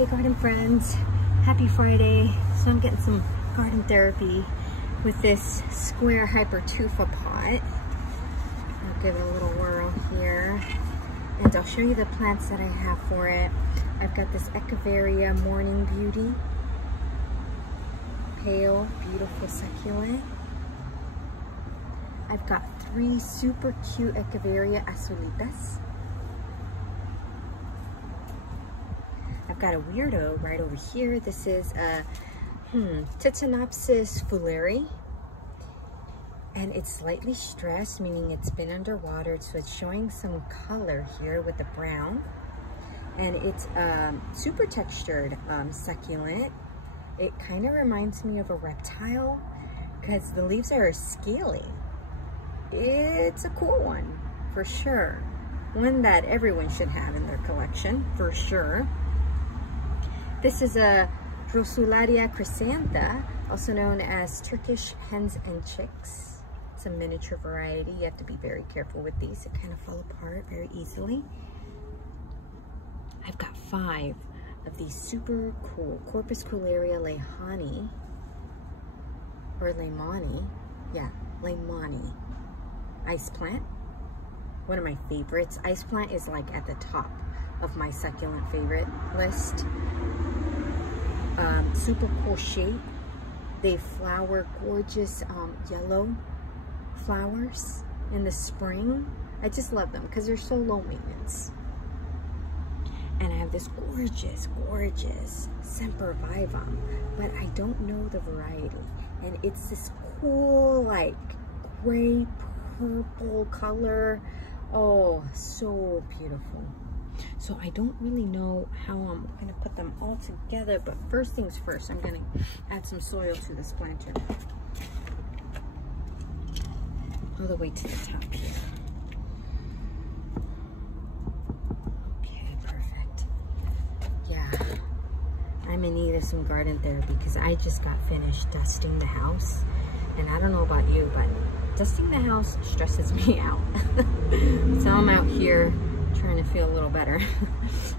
Hey garden friends, happy Friday. So I'm getting some garden therapy with this square hypertufa pot. I'll give it a little whirl here and I'll show you the plants that I have for it. I've got this Echeveria Morning Beauty, pale, beautiful succulent. I've got 3 super cute Echeveria Azulitas. I've got a weirdo right over here. This is a Titanopsis Fulleri, and it's slightly stressed, meaning it's been underwater, so it's showing some color here with the brown. And it's super textured succulent. It kind of reminds me of a reptile because the leaves are scaly. It's a cool one for sure. One that everyone should have in their collection for sure. This is a Rosularia Chrysantha, also known as Turkish hens and chicks. It's a miniature variety. You have to be very careful with these. They kind of fall apart very easily. I've got 5 of these super cool Corpuscularia Lehmannii, or Lehmannii, yeah, Lehmannii. Ice plant, one of my favorites. Ice plant is like at the top of my succulent favorite list. Super cool shape. They flower gorgeous yellow flowers in the spring. I just love them because they're so low maintenance. And I have this gorgeous, gorgeous Sempervivum, but I don't know the variety. And it's this cool, like, gray purple color. Oh, so beautiful. So I don't really know how I'm gonna put them all together, but first things first, I'm gonna add some soil to this planter. All the way to the top here. Okay, perfect. Yeah, I'm in need of some garden therapy because I just got finished dusting the house. And I don't know about you, but dusting the house stresses me out. So I'm out here trying to feel a little better.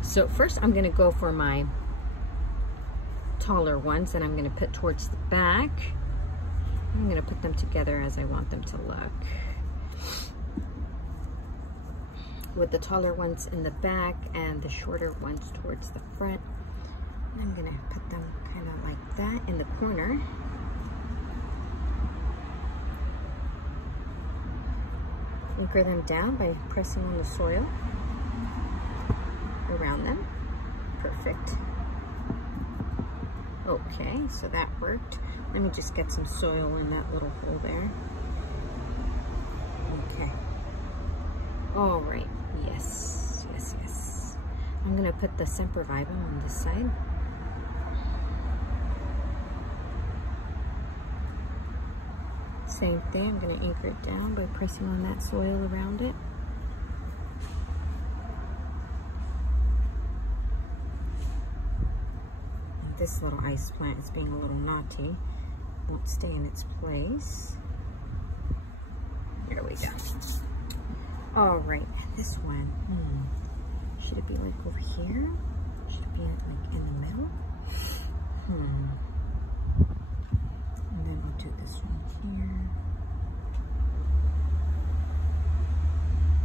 So first I'm going to go for my taller ones and I'm going to put towards the back. I'm going to put them together as I want them to look. With the taller ones in the back and the shorter ones towards the front. And I'm going to put them kind of like that in the corner. Anchor them down by pressing on the soil around them. Perfect. Okay, so that worked. Let me just get some soil in that little hole there. Okay. All right. Yes, yes, yes. I'm gonna put the Sempervivum on this side. Same thing, I'm going to anchor it down by pressing on that soil around it. And this little ice plant is being a little naughty. Won't stay in its place. There we go. All right, and this one, should it be like over here? Should it be like in the middle? And then we'll do this one here.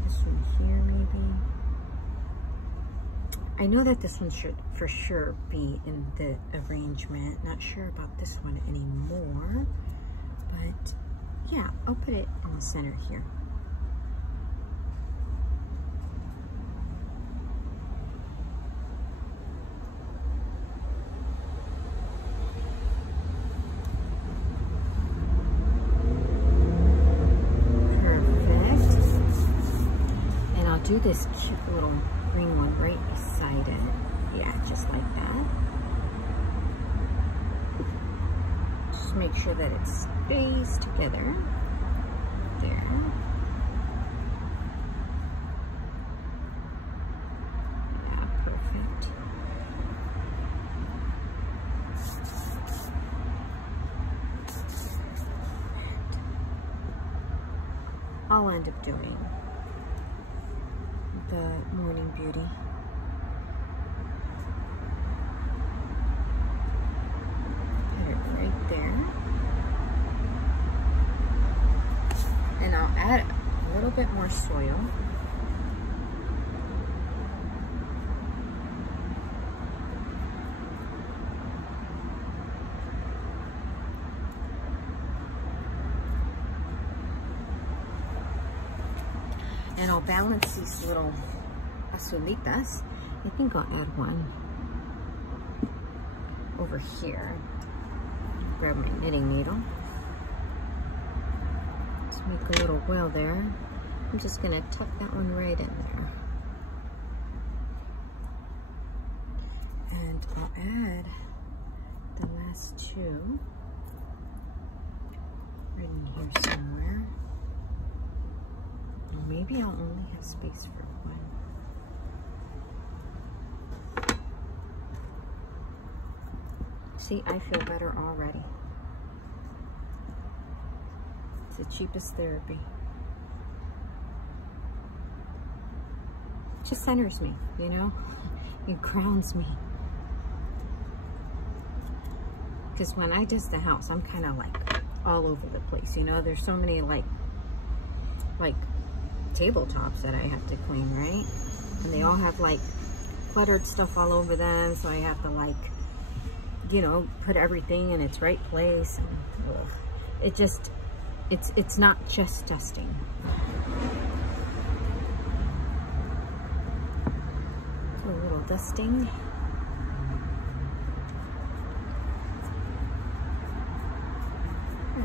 This one here, maybe. I know that this one should for sure be in the arrangement. Not sure about this one anymore. But yeah, I'll put it in the center here. Do this cute little green one right beside it. Yeah, just like that. Just make sure that it stays together. There. Yeah, perfect. I'll end up doing the Morning Beauty bit more soil. And I'll balance these little azulitas. I think I'll add one over here. Grab my knitting needle. Let's make a little well there. I'm just gonna tuck that one right in there. And I'll add the last two right in here somewhere. Or maybe I'll only have space for one. See, I feel better already. It's the cheapest therapy. It just centers me, you know? It grounds me. Because when I dust the house, I'm kind of like all over the place, you know? There's so many like tabletops that I have to clean, right? And they all have like cluttered stuff all over them, so I have to like, you know, put everything in its right place. And, ugh, it just, it's not just dusting. So a little dusting.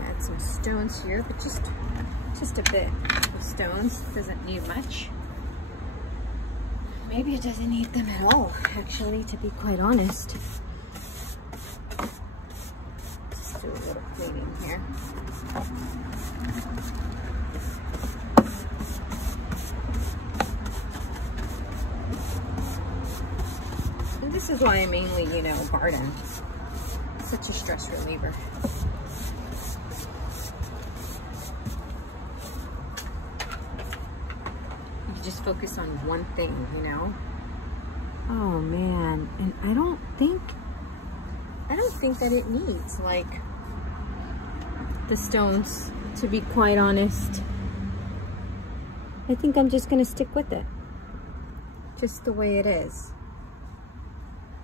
Add some stones here, but just a bit of stones. Doesn't need much. Maybe it doesn't need them at all, actually, to be quite honest. Just do a little cleaning here. And this is why I mainly, you know, garden. Such a stress reliever. Just focus on one thing, you know. Oh man, and I don't think that it needs like the stones, to be quite honest. I think I'm just gonna stick with it, just the way it is.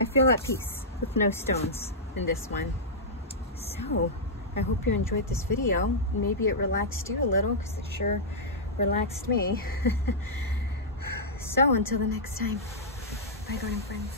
I feel at peace with no stones in this one. So I hope you enjoyed this video. Maybe it relaxed you a little, because it sure relaxed me. So until the next time, bye garden friends.